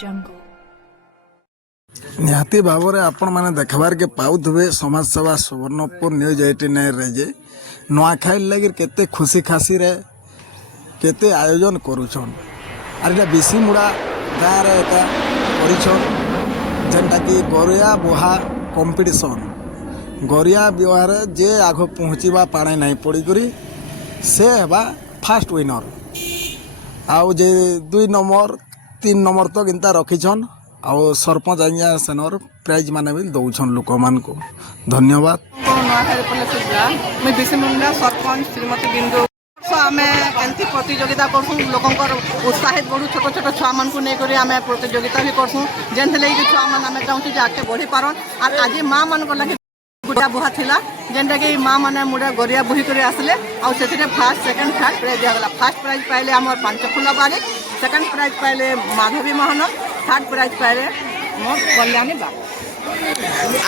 jungle. निहाती भाव में आपण मैंने देखबार के पाउथबे समाज सेवा सुवर्णपुर न्यूज 89 रे जे नुआखाई लगे केते खुशी खासी रे केते आयोजन करूछन आर इटा बिसी मुड़ा गाँव रे एका करिछन जेनटा कि गोरिया बुहा कंपटीशन गोरिया विवाह जे आग पहुँचवा पाने नहीं पड़ी करी से हेबा फास्ट विनर आउ जे 2 नंबर 3 नंबर तक इनता रखीछन आउ सरपंच आज्ञा सेनर प्राइज माने भी दौछन लोक मान को धन्यवाद। मैं विष्णुमुंडा सरपंच श्रीमती बिंदु आम एमती प्रतियोगिता करसूँ लोक उत्साहित बढ़ू छोट छोट छुआ मान को लेकर आम प्रतियोगिता भी करसूँ जेन कि छुआ मान आम चाहूँ आगे बढ़ी पारन और आज माँ मान लगे गुड़ा बुहा थिला जेनटा कि माँ मैंने मुड़ा गोरिया बुही कर आसले आउ से फास्ट सेकेंड थर्ड प्राइज दिगला फास्ट प्राइज पाइले आम पांचफुला बारिक सेकेंड प्राइज पाइले माधवी महान थर्ड प्राइज पाइले मोर कल्याणी बाबू।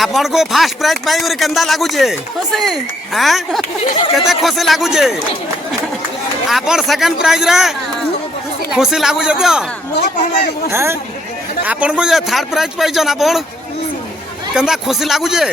आपन को फास्ट प्राइज पाई करे केंदा लागू जे खुशी हैं केते खुशी लागू जे आपन सेकंड प्राइज रे खुशी लागू जे तो हैं आपन को जे थर्ड प्राइज पाई जन आपन केंदा खुशी लागू जे